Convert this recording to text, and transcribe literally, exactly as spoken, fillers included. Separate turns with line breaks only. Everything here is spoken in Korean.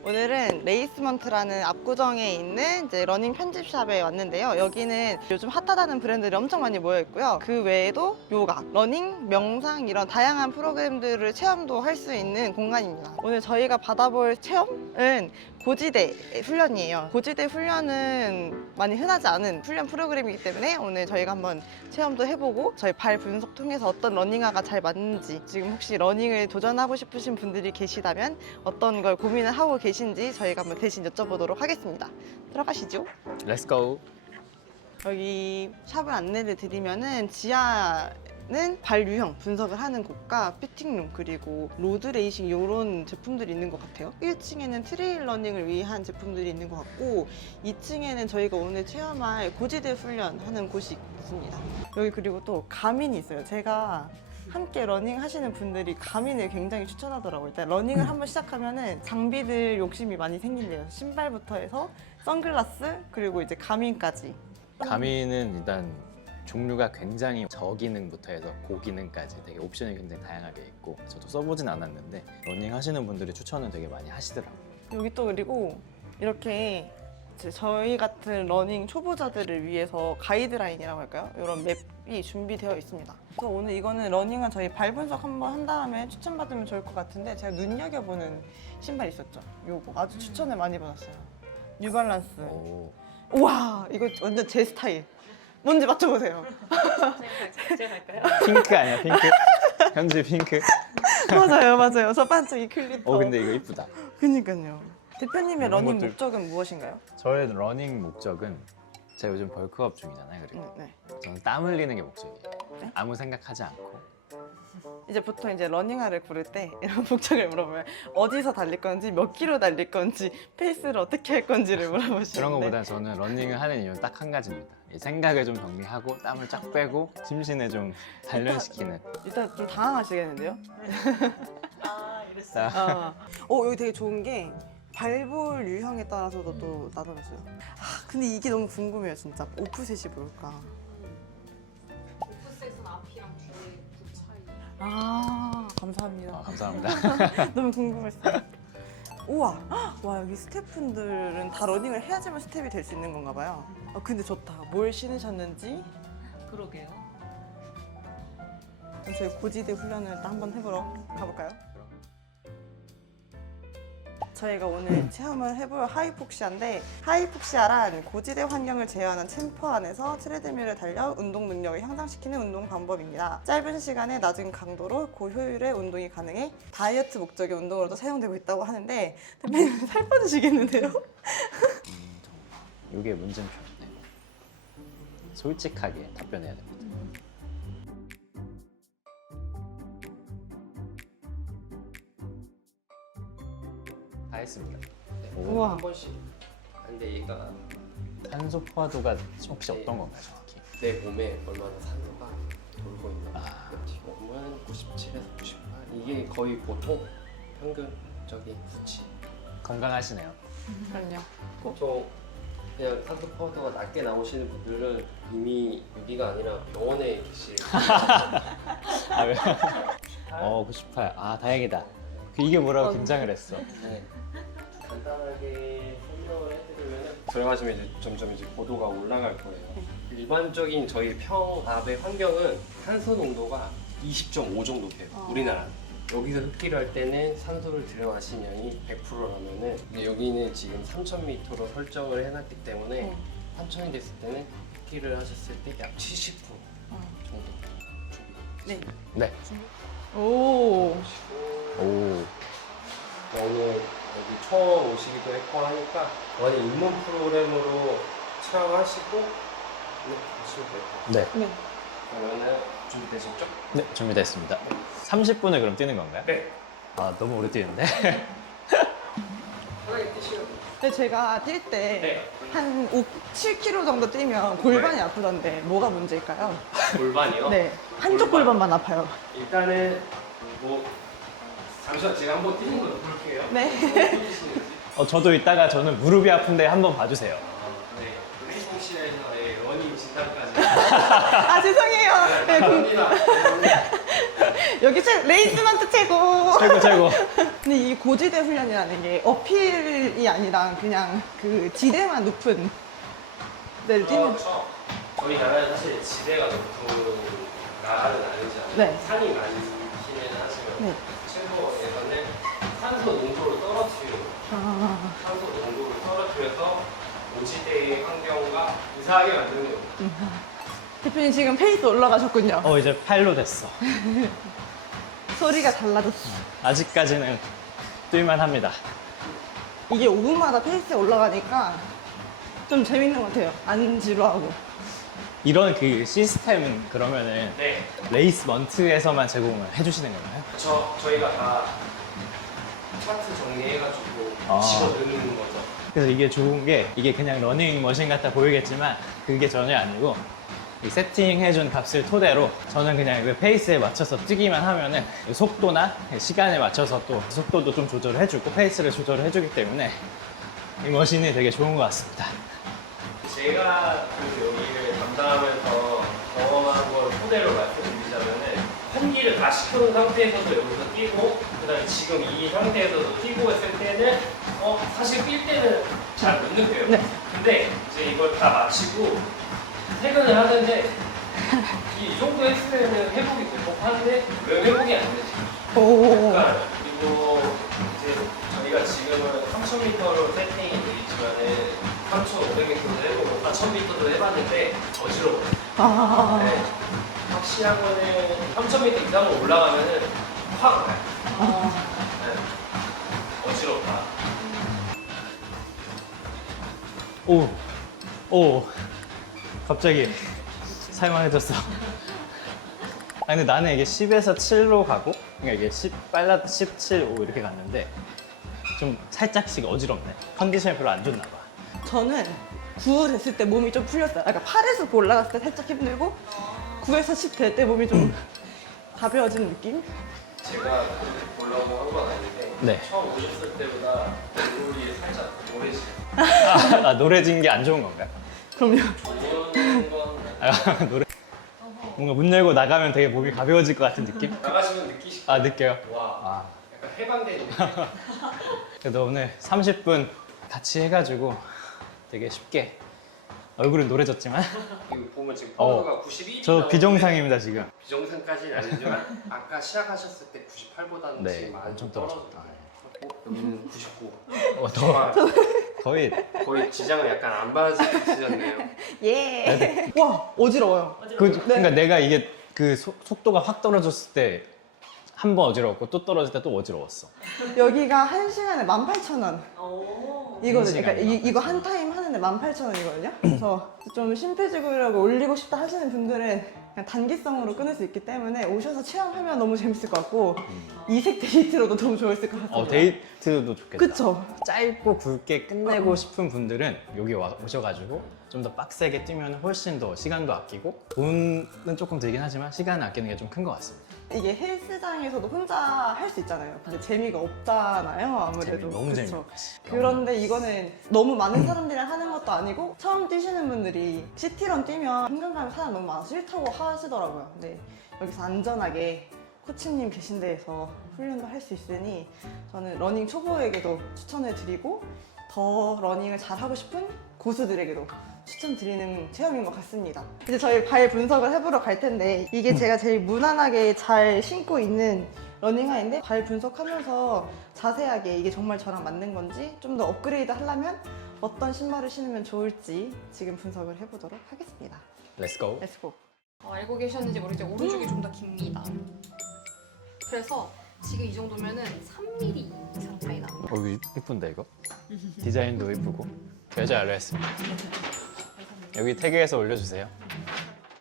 오늘은 레이스먼트라는 압구정에 있는 이제 러닝 편집샵에 왔는데요. 여기는 요즘 핫하다는 브랜드들이 엄청 많이 모여 있고요. 그 외에도 요가, 러닝, 명상 이런 다양한 프로그램들을 체험도 할 수 있는 공간입니다. 오늘 저희가 받아볼 체험은 고지대 훈련이에요. 고지대 훈련은 많이 흔하지 않은 훈련 프로그램이기 때문에 오늘 저희가 한번 체험도 해보고 저희 발 분석 통해서 어떤 러닝화가 잘 맞는지, 지금 혹시 러닝을 도전하고 싶으신 분들이 계시다면 어떤 걸 고민을 하고 계신지 저희가 한번 대신 여쭤보도록 하겠습니다. 들어가시죠.
Let's go.
여기 샵을 안내를 드리면은 지하는 발 유형 분석을 하는 곳과 피팅룸 그리고 로드 레이싱 이런 제품들이 있는 것 같아요. 일 층에는 트레일 러닝을 위한 제품들이 있는 것 같고 이 층에는 저희가 오늘 체험할 고지대 훈련하는 곳이 있습니다. 여기 그리고 또 가민이 있어요. 제가 함께 러닝 하시는 분들이 가민을 굉장히 추천하더라고요. 일단 러닝을 한번 시작하면은 장비들 욕심이 많이 생긴대요. 신발부터 해서 선글라스 그리고 이제 가민까지.
가미는 일단 종류가 굉장히 저기능부터 해서 고기능까지 되게 옵션이 굉장히 다양하게 있고 저도 써보진 않았는데 러닝 하시는 분들이 추천을 되게 많이 하시더라고요.
여기 또 그리고 이렇게 이제 저희 같은 러닝 초보자들을 위해서 가이드라인이라고 할까요? 이런 맵이 준비되어 있습니다. 그래서 오늘 이거는 러닝은 저희 발 분석 한번 한 다음에 추천받으면 좋을 것 같은데 제가 눈여겨보는 신발 있었죠? 요거 아주 추천을 많이 받았어요. 뉴발란스.
오.
우와 이거 완전 제 스타일. 뭔지 맞춰보세요.
제가 할까요?
핑크 아니야 핑크? 현지 핑크?
맞아요 맞아요. 저 반짝이 클리터.
어 근데 이거 이쁘다.
그니까요. 대표님의
이런
러닝
것들-
목적은 무엇인가요?
저의 러닝 목적은 제가 요즘 벌크업 중이잖아요. 그리고
네, 네.
저는 땀 흘리는 게 목적이에요.
네?
아무 생각하지 않고
이제 보통 이제 러닝화를 고를 때 이런 목적을 물어보면 어디서 달릴 건지 몇 킬로 달릴 건지 페이스를 어떻게 할 건지를 물어보시는데
그런 것보다 저는 러닝을 하는 이유는 딱 한 가지입니다. 이 생각을 좀 정리하고 땀을 쫙 빼고 심신을 좀 단련시키는.
일단 좀 당황하시겠는데요?
아, 이랬어요.
아. 어 여기 되게 좋은 게 발볼 유형에 따라서도 또 나눠졌어요. 아 근데 이게 너무 궁금해요 진짜. 오프셋이 뭘까?
오프셋은 앞이랑 뒤에 부 차이.
아 감사합니다.
아, 감사합니다.
너무 궁금했어요. 우와, 와 여기 스태프분들은 다 러닝을 해야지만 스텝이 될 수 있는 건가 봐요. 아, 근데 좋다. 뭘 신으셨는지.
그러게요.
그럼 저희 고지대 훈련을 또 한번 해보러 가볼까요? 저희가 오늘 체험을 해볼 하이폭시아인데 하이폭시아란 고지대 환경을 제어하는 챔퍼 안에서 트레드밀을 달려 운동 능력을 향상시키는 운동 방법입니다. 짧은 시간에 낮은 강도로 고효율의 운동이 가능해 다이어트 목적의 운동으로도 사용되고 있다고 하는데 대표님 살 빠지시겠는데요?
이게 문제는 솔직하게 답변해야 됩니다. 다 했습니다. 오.
우와.
한 번씩. 근데 얘가
산소 포화도가 혹시
네.
어떤 건가요, 정확히?
내 몸에 얼마나 산소가 돌고 있는지.
아.
지금은 구십칠에서 구십팔. 이게 거의 보통 평균적인 수치.
건강하시네요.
그럼요.
보통 그냥 산소 파우더가 낮게 나오시는 분들은 이미 여기가 아니라 병원에 계실.
아, 왜? 어, 구십팔. 아, 다행이다. 그 이게 뭐라고 긴장을 했어.
네. 간단하게 설명을 해드리면 들어가시면 이제 점점 이제 고도가 올라갈 거예요. 일반적인 저희 평압의 환경은 산소 농도가 이십 점 오 정도 돼요.
어.
우리나라. 여기서 흡기를 할 때는 산소를 들여마시면이 백 퍼센트라면은 여기는 지금 삼천 미터로 설정을 해놨기 때문에
어.
삼천이 됐을 때는 흡기를 하셨을 때 약 칠십 퍼센트
어.
정도.
네.
네.
오.
오.
오늘 여기 처음 오시기도 했고 하니까 많이 입문 프로그램으로 촬영하시고 네, 하시면 될 것 같아요.
네.
네.
그러면은 준비되셨죠?
네, 준비됐습니다. 삼십 분을 그럼 뛰는 건가요?
네.
아, 너무 오래 뛰는데?
편하게 뛰시면 돼요.
근데 제가 뛸 때
네.
한 오, 칠 킬로미터 정도 뛰면 골반이 아프던데 뭐가 문제일까요?
골반이요?
네. 한쪽
골반.
골반만 아파요.
일단은 뭐 잠시만 제가 한번 뛰는 거 볼게요.
네.
어떻게 뛰시는지.
어, 저도 이따가 저는 무릎이 아픈데 한번 봐주세요.
네. 레이싱 시에서 네, 러닝 진단까지.
아 죄송해요. 네, 그-
감사합니다.
여기 최, 레이스먼트 최고.
최고, 최고.
근데 이 고지대 훈련이라는 게 어필이 아니라 그냥 그 지대만 높은 데를 뛰는.
그렇죠. 저희 나라는 사실 지대가 높은 나라는 아니잖아요.
네.
산이 많이 있기는 하지만
네.
챔버에서는 산소 농도를 떨어뜨리는 거예요.
아,
산소 농도를 떨어뜨려서 고지대의 환경과 유사하게 만드는 거예요.
대표님 지금 페이스 올라가셨군요.
어 이제 팔로 됐어.
소리가 달라졌어.
아직까지는 뛸만 합니다.
이게 오 분마다 페이스 올라가니까 좀 재밌는 것 같아요. 안 지루하고.
이런 그 시스템은 그러면은
네.
레이스먼트에서만 제공을 해주시는 건가요?
저, 저희가 다 차트 정리해가지고
아.
집어넣는 거죠.
그래서 이게 좋은 게 이게 그냥 러닝머신 같아 보이겠지만 그게 전혀 아니고 이 세팅해준 값을 토대로 저는 그냥 그 페이스에 맞춰서 뛰기만 하면은 속도나 시간에 맞춰서 또 속도도 좀 조절을 해주고 페이스를 조절을 해주기 때문에 이 머신이 되게 좋은 것 같습니다.
제가 그 여기를 담당하면서 경험한 걸 토대로 말씀드리자면은 환기를 다 시켜놓은 상태에서도 여기서 뛰고 그 다음에 지금 이 상태에서도 뛰고 했을 때는 어 사실 뛸 때는 잘 못 느껴요.
네.
근데 이제 이걸 다 마치고 퇴근을 하는데 이, 이 정도 했으면 회복이 될 법한데 왜 회복이 안 되지?
오.
그러니까 이거 이제 저희가 지금은 삼천 미터로 세팅이 돼 있지만은 삼천오백 미터도 해보고 사천 미터도 해봤는데 어지러워요.
아,
네. 확실한 거는 삼천 미터 이상으로 올라가면은 확 나요.
아.
네. 어지럽다.
오, 오, 갑자기 살만해졌어. 아 근데 나는 이게 십에서 칠로 가고, 그러니까 이게 십 빨라 십칠, 오 이렇게 갔는데 좀 살짝씩 어지럽네. 컨디션이 별로 안 좋나 봐.
저는 구 됐을 때 몸이 좀 풀렸어요. 그러니까 팔에서 구 올라갔을 때 살짝 힘들고 구에서 십 될 때 몸이 좀 가벼워지는 느낌?
제가 보려고 한 건 아닌데
네.
처음 오셨을 때보다 얼굴이 살짝 노래지.
아, 아 노래진 게 안 좋은 건가요?
그럼요.
보는 건
아, 노래 뭔가 문 열고 나가면 되게 몸이 가벼워질 것 같은 느낌?
나가시면 느끼실
아
거예요.
느껴요.
와,
아
약간 해방된 느낌.
그래도 오늘 삼십 분 같이 해가지고 되게 쉽게 얼굴은 노래졌지만
이거 보면 지금
어.
파워가 구십일이
저 비정상입니다 지금.
비정상까지는 아니지만 아까 시작하셨을 때 구십팔보다는
네,
지금 많이
엄청
떨어졌다.
떨어졌다.
어, 여기는 구십구.
어, 더
정말
거의
거의 지장을 약간 안 받으셨네요.
예. 와, 어지러워요.
그, 그러니까 내가 이게 그 소- 속도가 확 떨어졌을 때 한 번 어지러웠고 또 떨어질 때 또 어지러웠어.
여기가 한 시간에 만 팔천 원.
오.
이거는
한
그러니까
시간에
이, 이거 한 타임 하는데 만 팔천 원이거든요. 그래서 좀 심폐지구력을 올리고 싶다 하시는 분들은 그냥 단기성으로 끊을 수 있기 때문에 오셔서 체험하면 너무 재밌을 것 같고 이색 데이트로도 너무 좋았을 것 같아요.
어 데이트도 좋겠다.
그쵸?
짧고 굵게 끝내고 싶은 분들은 여기 와, 오셔가지고 좀 더 빡세게 뛰면 훨씬 더 시간도 아끼고 돈은 조금 들긴 하지만 시간 아끼는 게 좀 큰 것 같습니다.
이게 헬스장에서도 혼자 할 수 있잖아요. 근데 재미가 없잖아요. 아무래도.
재미, 너무
그쵸?
재미없지.
그런데 이거는 너무 많은 사람들이랑 하는 것도 아니고 처음 뛰시는 분들이 시티런 뛰면 한강가면 사람 너무 많아서 싫다고 하시더라고요. 근데 여기서 안전하게 코치님 계신 데에서 훈련도 할 수 있으니 저는 러닝 초보에게도 추천을 드리고 더 러닝을 잘하고 싶은 고수들에게도 추천드리는 체험인 것 같습니다. 이제 저희 발 분석을 해보러 갈 텐데 이게 제가 제일 무난하게 잘 신고 있는 러닝화인데 발 분석하면서 자세하게 이게 정말 저랑 맞는 건지 좀 더 업그레이드 하려면 어떤 신발을 신으면 좋을지 지금 분석을 해보도록 하겠습니다.
Let's go.
렛츠고.
어, 알고 계셨는지 모르겠지만 오른쪽이 좀 더 깁니다. 그래서 지금 이 정도면은 삼 밀리미터 이상 차이 납니다.
어 이거 이쁜데 이거? 디자인도 이쁘고 여자 알로 했습니다. 여기 태그해서 올려주세요.